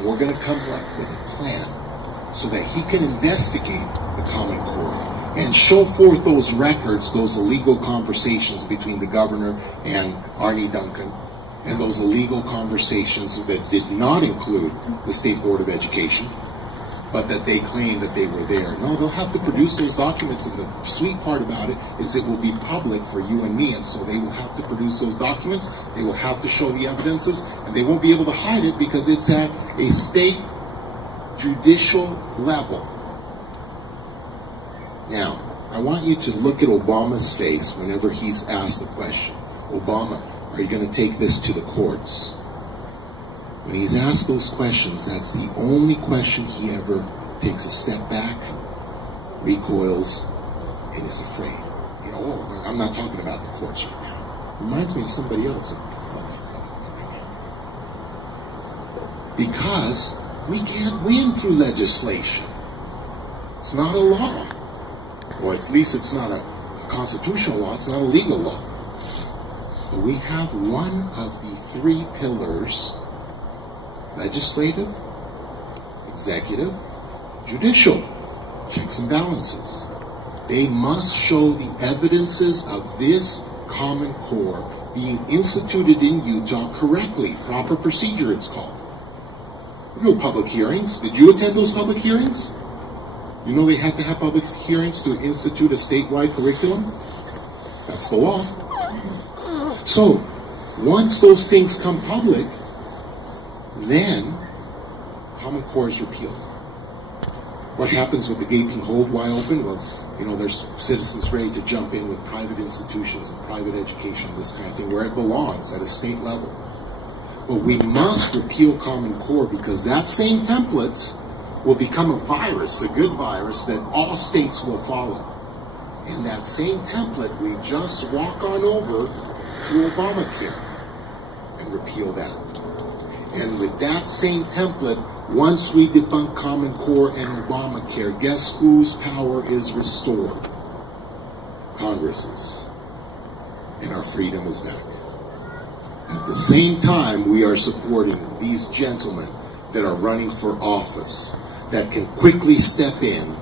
and we're going to come up with a plan so that he can investigate the Common Core and show forth those records, those illegal conversations between the governor and Arnie Duncan, and those illegal conversations that did not include the State Board of Education, but that they claim that they were there. No, they'll have to produce those documents, and the sweet part about it is it will be public for you and me, and so they will have to produce those documents, they will have to show the evidences, and they won't be able to hide it because it's at a state judicial level. Now, I want you to look at Obama's face whenever he's asked the question. Obama, are you going to take this to the courts? When he's asked those questions, that's the only question he ever takes a step back, recoils, and is afraid. You know, oh, I'm not talking about the courts right now. Reminds me of somebody else. Because we can't win through legislation. It's not a law. Or at least it's not a constitutional law, it's not a legal law. But we have one of the three pillars: legislative, executive, judicial, checks and balances. They must show the evidences of this Common Core being instituted in Utah correctly. Proper procedure, it's called. No public hearings. Did you attend those public hearings? You know they had to have public hearings to institute a statewide curriculum? That's the law. So, once those things come public, then Common Core is repealed. What happens with the gaping hole wide open? Well, you know, there's citizens ready to jump in with private institutions and private education, this kind of thing, where it belongs, at a state level. But we must repeal Common Core because that same template will become a virus, a good virus, that all states will follow. And that same template, we just walk on over to Obamacare and repeal that. And with that same template, once we debunk Common Core and Obamacare, guess whose power is restored? Congress's. And our freedom is back. At the same time, we are supporting these gentlemen that are running for office, that can quickly step in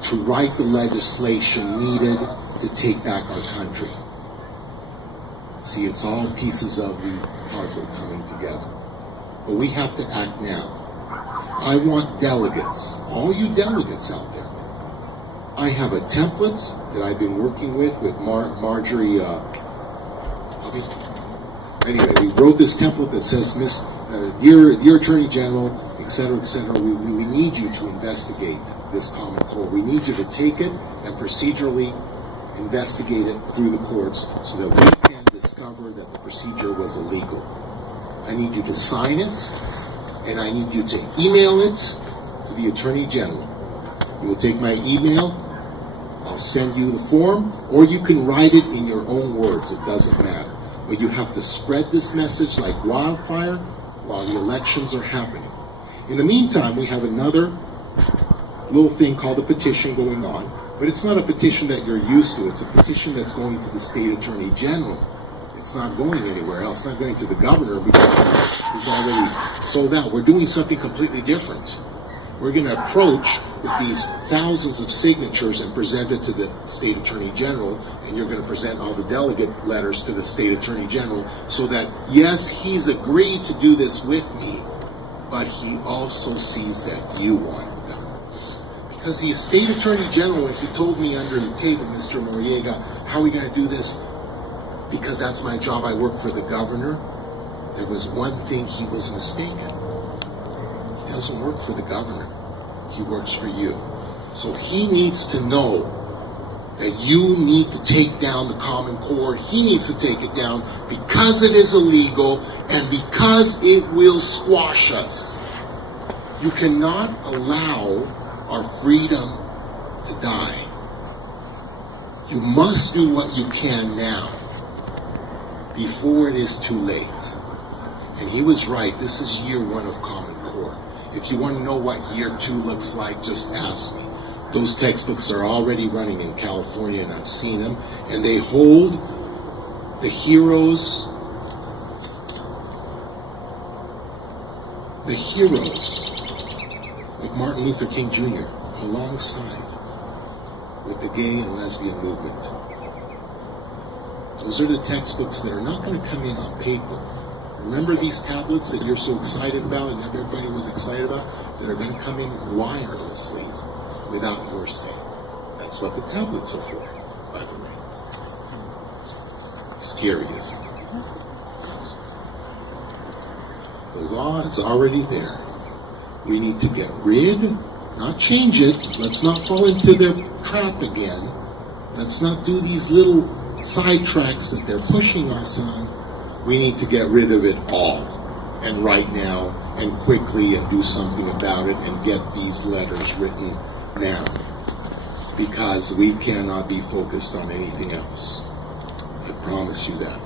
to write the legislation needed to take back our country. See, it's all pieces of the puzzle coming together. But we have to act now. I want delegates, all you delegates out there. I have a template that I've been working with Marjorie. Anyway, we wrote this template that says, Dear Attorney General, etc., etc., we need you to investigate this Common Core. We need you to take it and procedurally investigate it through the courts so that we can discover that the procedure was illegal. I need you to sign it, and I need you to email it to the Attorney General. You will take my email, I'll send you the form, or you can write it in your own words, it doesn't matter. But you have to spread this message like wildfire while the elections are happening. In the meantime, we have another little thing called a petition going on, but it's not a petition that you're used to. It's a petition that's going to the State Attorney General. It's not going anywhere else. It's not going to the governor because it's already sold out. We're doing something completely different. We're going to approach with these thousands of signatures and present it to the State Attorney General, and you're going to present all the delegate letters to the State Attorney General so that, yes, he's agreed to do this with me, but he also sees that you want it done. Because the State Attorney General, when he told me under the table, Mr. Noriega, how are we going to do this? Because that's my job, I work for the governor. There was one thing he was mistaken. He doesn't work for the governor. He works for you. So he needs to know that you need to take down the Common Core. He needs to take it down because it is illegal and because it will squash us. You cannot allow our freedom to die. You must do what you can now before it is too late. And he was right. This is year one of Common Core. If you want to know what year 2 looks like, just ask me. Those textbooks are already running in California, and I've seen them. And they hold the heroes. the heroes like Martin Luther King Jr. alongside with the gay and lesbian movement. Those are the textbooks that are not going to come in on paper. Remember these tablets that you're so excited about and everybody was excited about, that are going to come in wirelessly without your say. That's what the tablets are for, by the way. Scary, isn't it? The law is already there. We need to get rid, not change it. Let's not fall into their trap again. Let's not do these little sidetracks that they're pushing us on. We need to get rid of it all, and right now, and quickly, and do something about it, and get these letters written now, because we cannot be focused on anything else. I promise you that.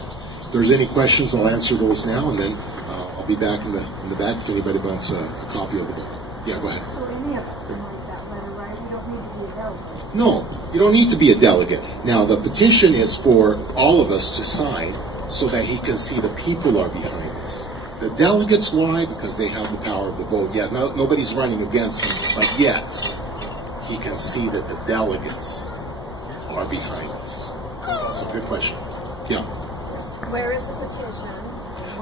If there's any questions, I'll answer those now, and then I'll be back in the back if anybody wants a copy of the book. Yeah, go ahead. So any of us can write that letter, right? We don't need to be a delegate. No, you don't need to be a delegate. Now, the petition is for all of us to sign so that he can see the people are behind us. The delegates, why? Because they have the power of the vote. Yeah, nobody's running against him, but yet he can see that the delegates are behind us. So, good question. Yeah. Where is the petition?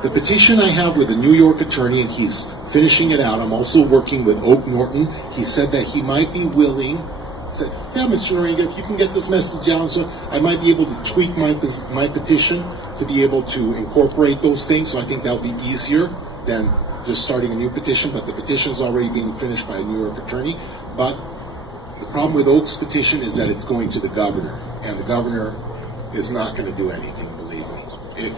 The petition I have with a New York attorney, and he's finishing it out. I'm also working with Oak Norton. He said that he might be willing. He said, yeah, Mr. Noriega, if you can get this message down, so I might be able to tweak my petition to be able to incorporate those things. So I think that'll be easier than just starting a new petition. But the petition is already being finished by a New York attorney. But the problem with Oak's petition is that it's going to the governor, and the governor is not going to do anything. Believe me.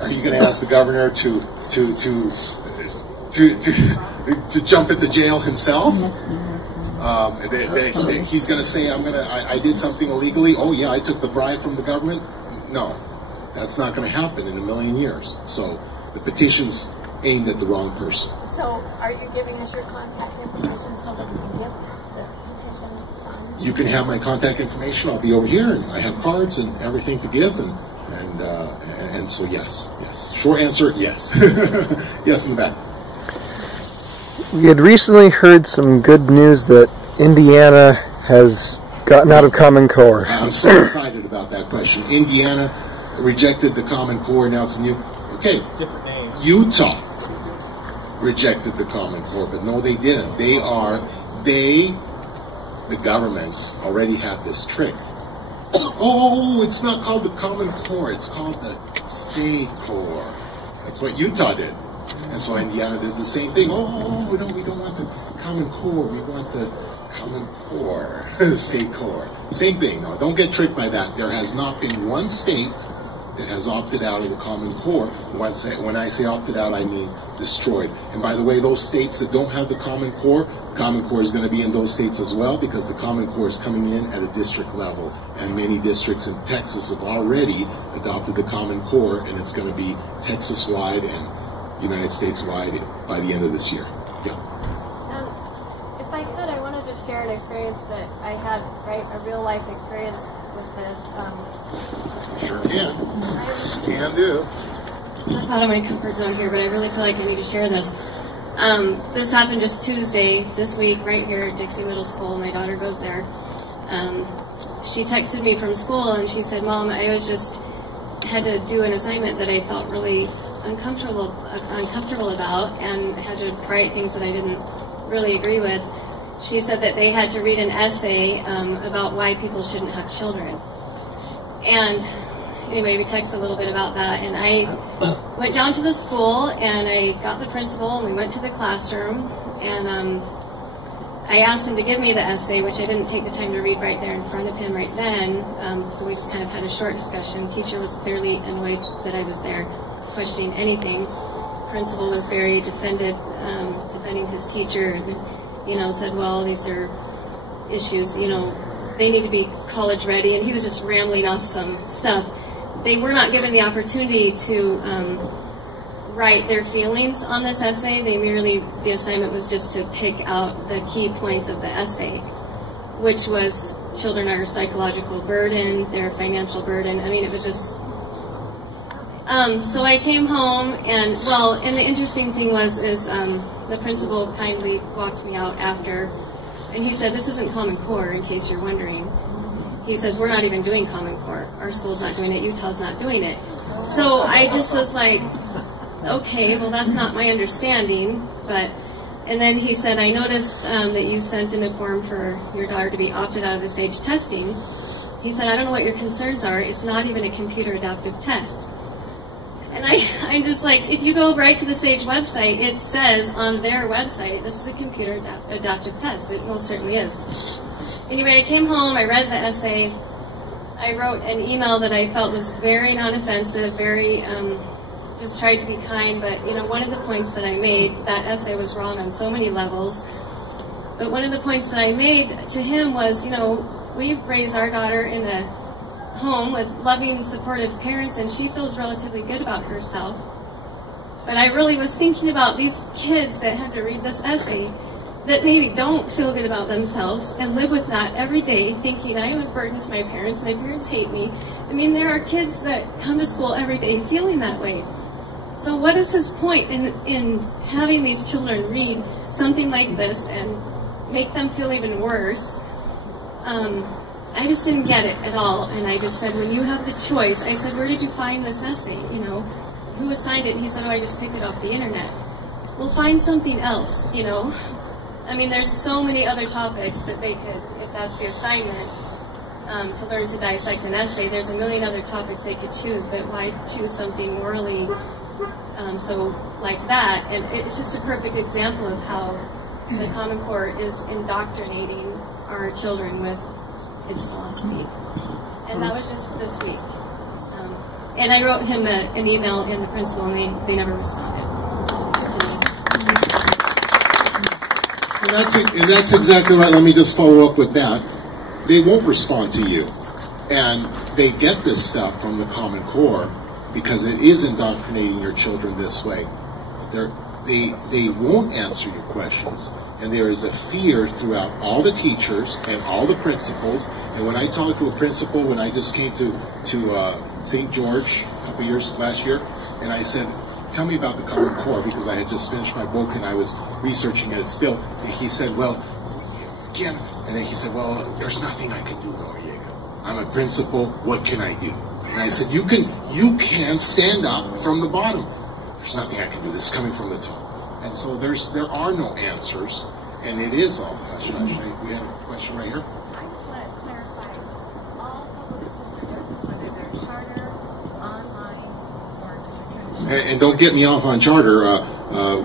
Are you going to ask the governor to jump into jail himself? He's going to say, I did something illegally. Oh yeah, I took the bribe from the government. No, that's not going to happen in a million years. So the petition's aimed at the wrong person. So are you giving us your contact information so that we can get the petition signed? You can have my contact information. I'll be over here, and I have cards and everything to give, and so yes. Short answer, yes. Yes, in the back. We had recently heard some good news that Indiana has gotten out of Common Core. I'm so excited about that question. Indiana rejected the Common Core, now it's new. Okay, different names. Utah rejected the Common Core, but no, they didn't. The government already had this trick. Oh, it's not called the Common Core, it's called the State Core. That's what Utah did. And so Indiana did the same thing. Oh, no, we don't want the Common Core, we want the Common Core, the State Core. Same thing. No, don't get tricked by that. There has not been one state that has opted out of the Common Core. When I say opted out, I mean destroyed. And by the way, those states that don't have the Common Core is going to be in those states as well, because the Common Core is coming in at a district level. And many districts in Texas have already adopted the Common Core, and it's going to be Texas-wide and United States-wide by the end of this year. Yeah. If I could, I wanted to share an experience that I had, right, a real-life experience with this. Sure can. Can do. I'm out of my comfort zone here, but I really feel like I need to share this. This happened just Tuesday, this week, right here at Dixie Middle School. My daughter goes there. She texted me from school, and she said, Mom, I had to do an assignment that I felt really uncomfortable about, and had to write things that I didn't really agree with. She said that they had to read an essay about why people shouldn't have children. And anyway, we texted a little bit about that, and I went down to the school, and I got the principal, and we went to the classroom, and I asked him to give me the essay, which I didn't take the time to read right there in front of him right then, so we just kind of had a short discussion. Teacher was clearly annoyed that I was there questioning anything. Principal was very defending his teacher, and said, well, these are issues, they need to be college ready, and he was just rambling off some stuff. They were not given the opportunity to write their feelings on this essay. The assignment was just to pick out the key points of the essay, which was children are a psychological burden, their financial burden. I mean, it was just So I came home, and and the interesting thing was the principal kindly walked me out after, and he said, "This isn't Common Core, in case you're wondering." He says, "We're not even doing Common Core. Our school's not doing it. Utah's not doing it." So I just was like, okay, well, that's not my understanding. And then he said, "I noticed that you sent in a form for your daughter to be opted out of the SAGE testing." He said, "I don't know what your concerns are. It's not even a computer adaptive test." And I'm just like, if you go right to the SAGE website, it says on their website, this is a computer adaptive test. It most certainly is. Anyway, I came home, I read the essay, I wrote an email that I felt was very non-offensive, very, just tried to be kind, but, one of the points that I made, that essay was wrong on so many levels, but one of the points that I made to him was, we've raised our daughter in a home with loving, supportive parents, and she feels relatively good about herself. But I really was thinking about these kids that had to read this essay that maybe don't feel good about themselves and live with that every day, thinking, I am a burden to my parents hate me. I mean, there are kids that come to school every day feeling that way. So what is his point in having these children read something like this and make them feel even worse? I just didn't get it at all, and I just said, when you have the choice, I said, where did you find this essay? Who assigned it? And he said, I just picked it off the internet. Well, find something else, I mean, there's so many other topics that they could, if that's the assignment, to learn to dissect an essay, there's a million other topics they could choose, but why choose something morally so like that? And it's just a perfect example of how the Common Core is indoctrinating our children with its philosophy. And that was just this week. And I wrote him an email and the principal, and they never responded. And that's exactly right. Let me just follow up with that. They won't respond to you. And they get this stuff from the Common Core because it is indoctrinating your children this way. They won't answer your questions. And there is a fear throughout all the teachers and all the principals. And when I talked to a principal, when I just came to St. George a couple years last year, and I said, tell me about the Common Core, because I had just finished my book and I was researching it still. And he said, well, again, and then he said, well, there's nothing I can do, Noriega. I'm a principal, what can I do? And I said, you can stand up from the bottom. There's nothing I can do, this is coming from the top. And so there are no answers, and it is all hush hush. We had a question right here. I just want to clarify, all public schools are different, whether they're charter, online, or traditional. And don't get me off on charter.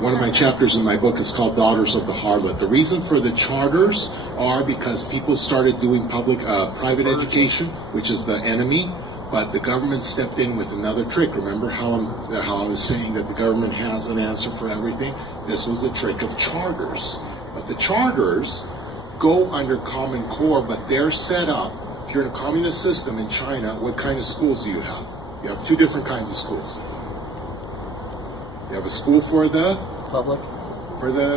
One of my chapters in my book is called Daughters of the Harlot. The reason for the charters are because people started doing private education, which is the enemy. But the government stepped in with another trick. Remember how I was saying that the government has an answer for everything? This was the trick of charters. But the charters go under Common Core, but they're set up. If you're in a communist system in China, what kind of schools do you have? You have two different kinds of schools. You have a school for the Public. for the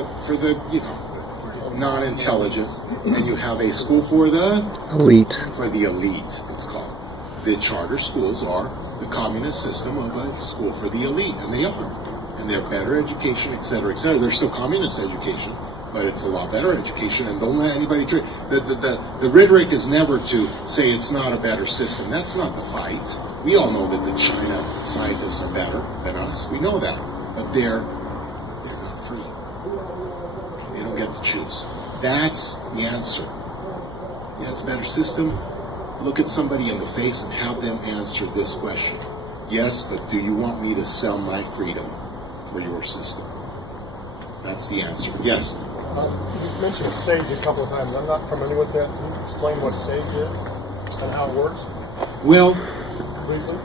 non-intelligent, and you have a school for the Elite. For the elite, it's called. The charter schools are the communist system of a school for the elite, and they are. And they're better education, et cetera, et cetera. They're still communist education, but it's a lot better education, and don't let anybody trick. The rhetoric is never to say it's not a better system. That's not the fight. We all know that the China scientists are better than us. We know that. But they're not free. They don't get to choose. That's the answer. Yeah, it's a better system. Look at somebody in the face and have them answer this question. Yes, but do you want me to sell my freedom for your system? That's the answer. Yes? You mentioned SAGE a couple of times. I'm not familiar with that. Can you explain what SAGE is and how it works? Well, Briefly.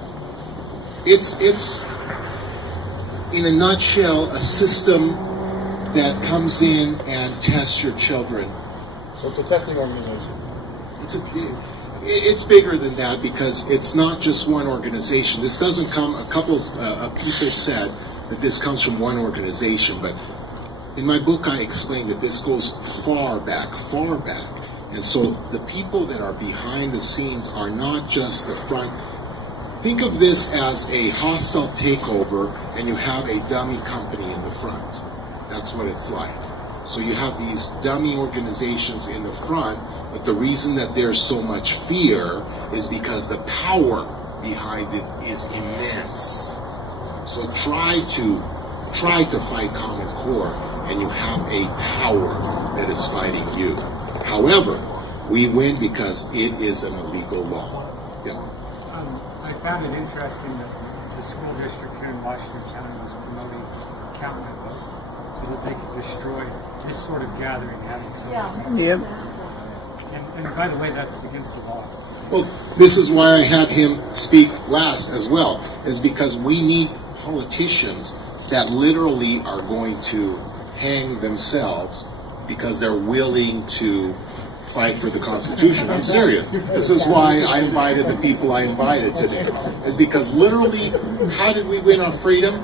it's in a nutshell a system that comes in and tests your children. So it's a testing organization. It's bigger than that, because it's not just one organization. This doesn't come, a couple of people said that this comes from one organization, but in my book I explain that this goes far back. And so the people that are behind the scenes are not just the front. think of this as a hostile takeover, and you have a dummy company in the front. That's what it's like. So you have these dummy organizations in the front, but the reason that there's so much fear is because the power behind it is immense. So try to fight Common Core, and you have a power that is fighting you. However, we win because it is an illegal law. Yeah. I found it interesting that the school district here in Washington County was promoting count my vote so that they could destroy this sort of gathering, having something. Yeah. And by the way, that's against the law. Well, this is why I had him speak last as well, is because we need politicians that literally are going to hang themselves because they're willing to fight for the Constitution. I'm serious. This is why I invited the people I invited today. Is because literally, how did we win our freedom?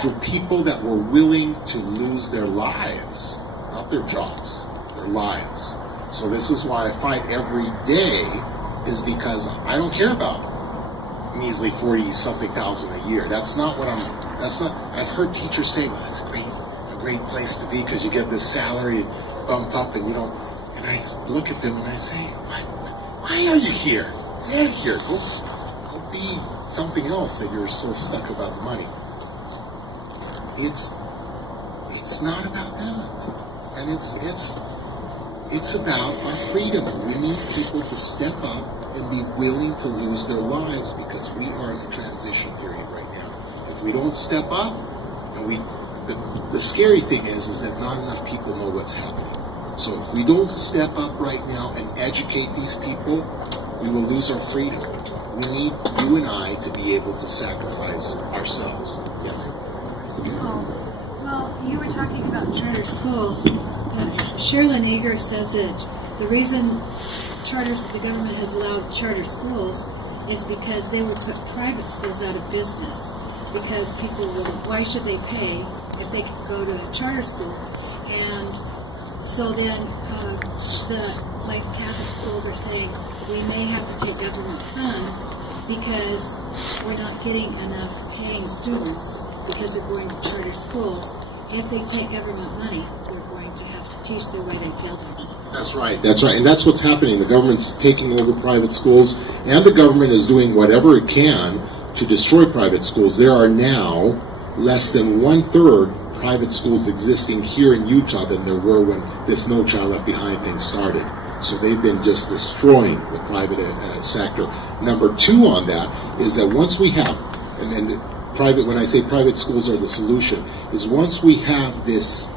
Through people that were willing to lose their lives, not their jobs, their lives. So this is why I fight every day, is because I don't care about measly 40-something thousand a year. That's not what I've heard teachers say, well, that's a great place to be because you get this salary bump up and you don't. And I look at them and I say, why are you here? Get out of here. Go be something else that you're so stuck about the money. It's not about that. And it's about our freedom. And we need people to step up and be willing to lose their lives because we are in a transition period right now. If we don't step up, and the scary thing is that not enough people know what's happening. So if we don't step up right now and educate these people, we will lose our freedom. We need you and I to be able to sacrifice ourselves. Yes. Well, you were talking about charter schools. Sherilyn Eager says that the reason the government has allowed charter schools is because they will put private schools out of business. Because people will, why should they pay if they could go to a charter school? And so then like Catholic schools are saying, we may have to take government funds because we're not getting enough paying students because they're going to charter schools. If they take government money, we're going to have to teach the way they tell them. That's right. And that's what's happening. The government's taking over private schools, and the government is doing whatever it can to destroy private schools. There are now less than 1/3 private schools existing here in Utah than there were when this No Child Left Behind thing started. So they've been just destroying the private sector. Number two on that is that once we have, and private, when I say private schools are the solution, is once we have this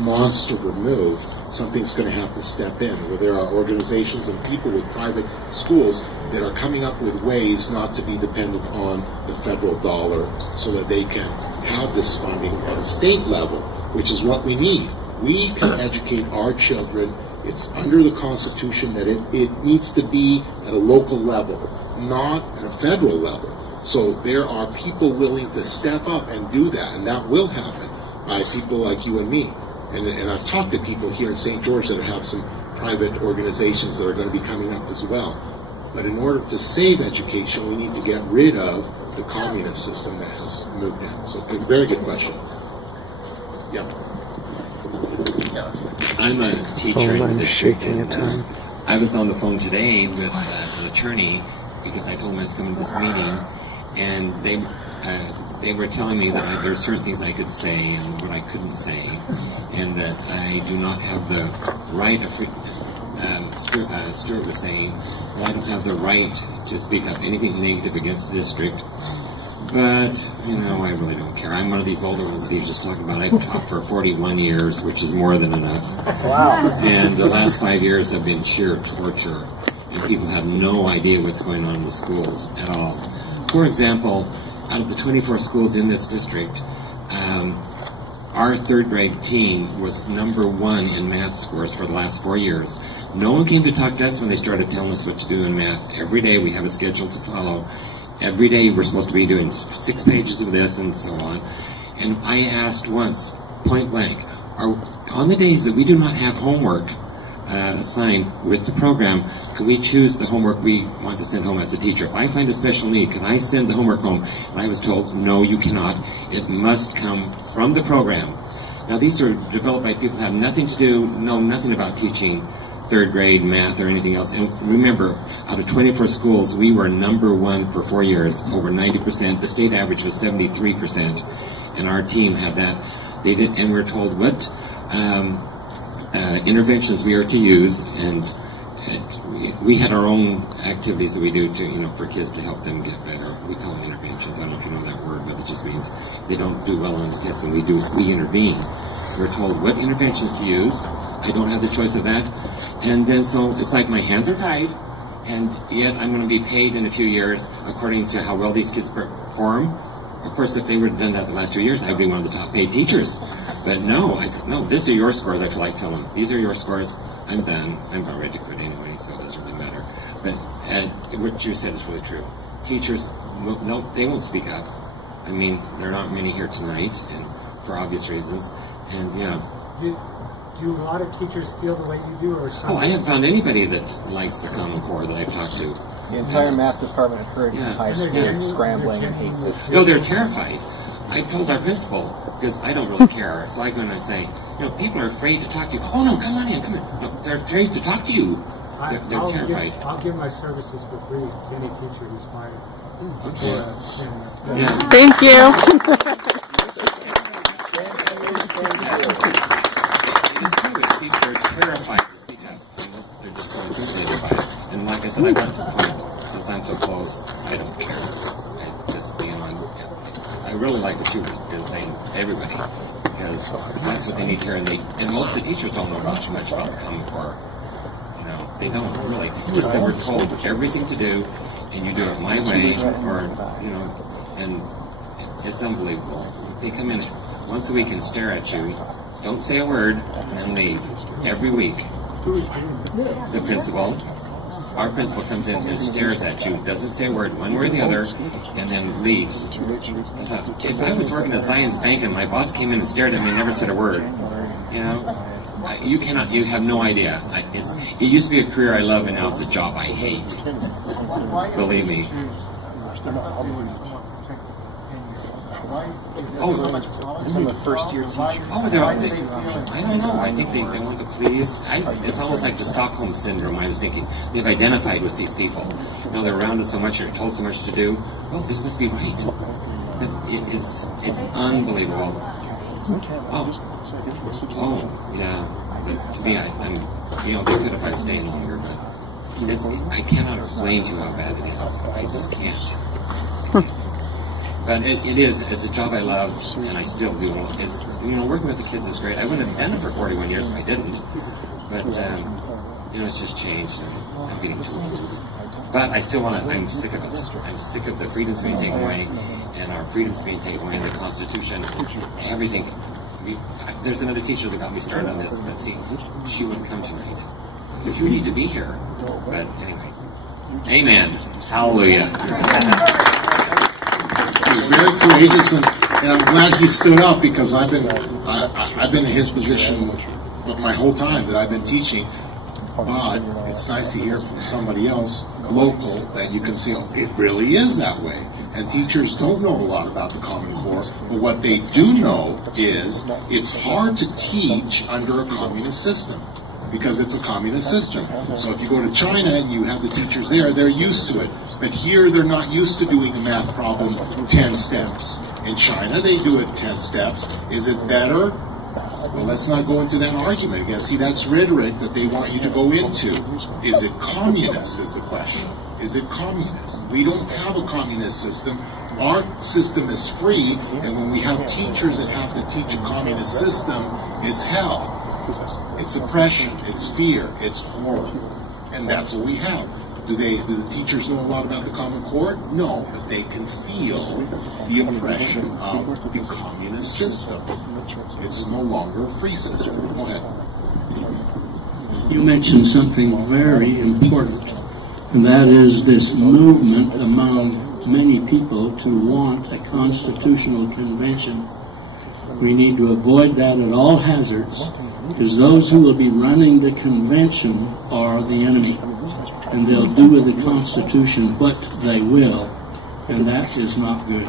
monster removed, something's going to have to step in. Where there are organizations and people with private schools that are coming up with ways not to be dependent on the federal dollar so that they can have this funding at a state level, which is what we need. We can educate our children. It's under the Constitution that it needs to be at a local level, not at a federal level. So there are people willing to step up and do that, and that will happen by people like you and me. And I've talked to people here in St. George that have some private organizations that are going to be coming up as well. But in order to save education, we need to get rid of the communist system that has moved in. So, very good question. Yeah. I'm a teacher in the district. Shaking at time. I was on the phone today with an attorney because I told him I was coming to this meeting, and they were telling me that there are certain things I could say and what I couldn't say, and that I do not have the right of Stuart was saying, well, I don't have the right to speak up anything negative against the district. But, I really don't care. I'm one of these older ones that he was just talking about. I've taught for 41 years, which is more than enough. Wow. And the last 5 years have been sheer torture. And people have no idea what's going on in the schools at all. For example, out of the 24 schools in this district, our third grade team was #1 in math scores for the last 4 years. No one came to talk to us when they started telling us what to do in math. Every day we have a schedule to follow. Every day we're supposed to be doing 6 pages of this and so on. And I asked once, point blank, on the days that we do not have homework, assigned with the program, can we choose the homework we want to send home as a teacher? If I find a special need, can I send the homework home? And I was told, no, you cannot. It must come from the program. Now, these are developed by people who have nothing to do, know nothing about teaching third grade math or anything else. And remember, out of 24 schools, we were #1 for 4 years, over 90%. The state average was 73%, and our team had that. They did, and we're told what interventions we are to use, and we had our own activities that we do to, for kids to help them get better. We call them interventions. I don't know if you know that word, but it just means they don't do well on the test, and we intervene. We're told what interventions to use. I don't have the choice of that. And then so it's like my hands are tied, and yet I'm going to be paid in a few years according to how well these kids perform. Of course, if they would have done that the last 2 years, I'd be one of the top paid teachers. But no, I said, no, these are your scores. I feel like telling them, these are your scores. I'm done. I'm about ready to quit anyway, so it doesn't really matter. But what you said is really true. Teachers, they won't speak up. I mean, there are not many here tonight, and for obvious reasons. And yeah. Do a lot of teachers feel the way you do, or some? Oh, I haven't found anybody that likes the Common Core that I've talked to. The entire math department at Prairie High School is scrambling and hates it. No, they're terrified. I've told our principal, because I don't really care, so I go in and say, people are afraid to talk to you. Oh, no, come on in, come in. No, they're afraid to talk to you. They're terrified. I'll give my services for free to any teacher who's fired. Okay. Yeah. Thank you. People are terrified to speak up. They're just so intimidated by it. And like I said, I got to the point, since I'm so close, I don't care. I just I really like what you've been saying to everybody, because that's what they need here. And most of the teachers don't know much about the Common Core. They don't really. Just that we're told everything to do, and you do it my way, or and it's unbelievable. They come in once a week and stare at you, don't say a word, and then leave every week. The principal, our principal, comes in and stares at you, doesn't say a word, one way or the other, and then leaves. I thought, if I was working at Zion's Bank and my boss came in and stared at me and never said a word, you have no idea. It used to be a career I love, and now it's a job I hate. Believe me. I'm a first-year teacher. I don't know. I think they want to please. It's almost like the Stockholm Syndrome, I was thinking. They've identified with these people. They're around us so much, they're told so much to do. Oh, this must be right. It's unbelievable. Oh, yeah. But to me, they could if I stayed longer, but I cannot explain to you how bad it is. I just can't. But it's a job I love, and I still do. Working with the kids is great. I wouldn't have done it for 41 years if I didn't. But, it's just changed, and I'm getting too old. But I still I'm sick of it. I'm sick of the freedoms being taken away, and our freedoms being taken away, and the Constitution, everything. There's another teacher that got me started on this, but see, she wouldn't come tonight. You need to be here. But anyway. Amen. Hallelujah. He's very courageous, and I'm glad he stood up, because I've been in his position my whole time that I've been teaching. But it's nice to hear from somebody else, local, that you can see it really is that way. And teachers don't know a lot about the Common Core, but what they do know is it's hard to teach under a communist system, because it's a communist system. So if you go to China and you have the teachers there, they're used to it. But here they're not used to doing a math problem 10 steps. In China they do it 10 steps. Is it better? Well, let's not go into that argument again. See, that's rhetoric that they want you to go into. Is it communist is the question. Is it communist? We don't have a communist system. Our system is free, and when we have teachers that have to teach a communist system, it's hell. It's oppression, it's fear, it's horror. And that's what we have. Do the teachers know a lot about the Common Core? No, but they can feel the oppression of the communist system. It's no longer a free system. Go ahead. You mentioned something very important, and that is this movement among many people to want a constitutional convention We need to avoid that at all hazards, because those who will be running the convention are the enemy. And they'll do with the Constitution what they will, and that is not good.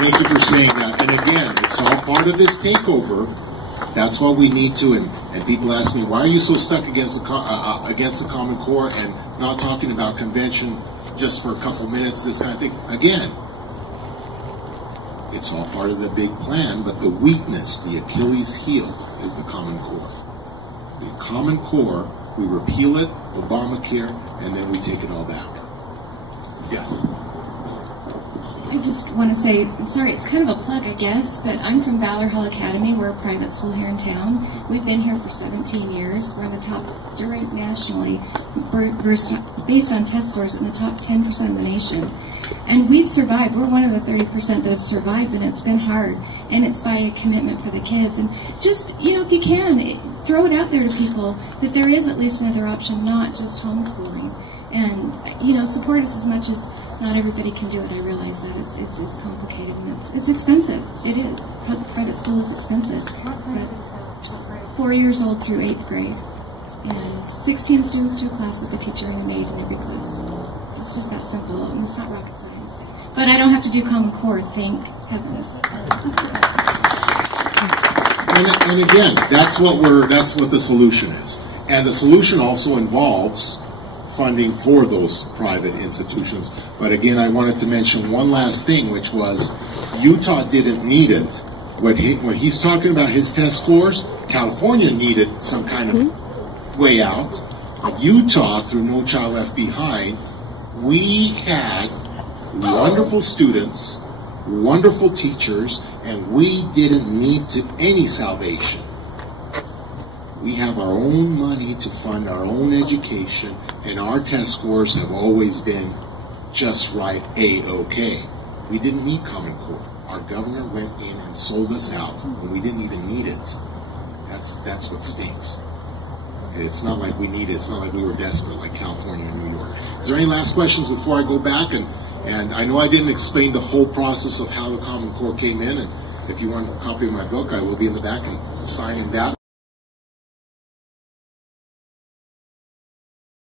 Thank you for saying that. And again, it's all part of this takeover. That's why we need to, and people ask me, why are you so stuck against the Common Core and not talking about convention just for a couple minutes, this kind of thing? Again, it's all part of the big plan, but the weakness, the Achilles heel, is the Common Core. The Common Core, we repeal it, Obamacare, and then we take it all back. Yes? I just want to say, sorry, it's kind of a plug, I guess, but I'm from Valor Hall Academy. We're a private school here in town. We've been here for 17 years. We're in the top, ranked nationally, based on test scores, in the top 10% of the nation. And we've survived. We're one of the 30% that have survived, and it's been hard. And it's by a commitment for the kids. And just, if you can, throw it out there to people that there is at least another option, not just homeschooling. And, support us as much as not everybody can do it. I realize that it's complicated and it's expensive. It is. Private school is expensive. But 4 years old through 8th grade. And 16 students to a class with a teacher and a maid in every class. It's just that simple, and it's not rocket science. But I don't have to do Common Core, thank heavens. And again, that's what the solution is. And the solution also involves funding for those private institutions. But again, I wanted to mention one last thing, which was Utah didn't need it. When he's talking about his test scores, California needed some kind of way out. Utah, through No Child Left Behind, we had wonderful students, wonderful teachers, and we didn't need any salvation. We have our own money to fund our own education, and our test scores have always been just right, A-OK. We didn't need Common Core. Our governor went in and sold us out when we didn't even need it. That's what stinks. It's not like we need it. It's not like we were desperate like California and New York. Is there any last questions before I go back? And I know I didn't explain the whole process of how the Common Core came in, and if you want a copy of my book, I will be in the back and signing that.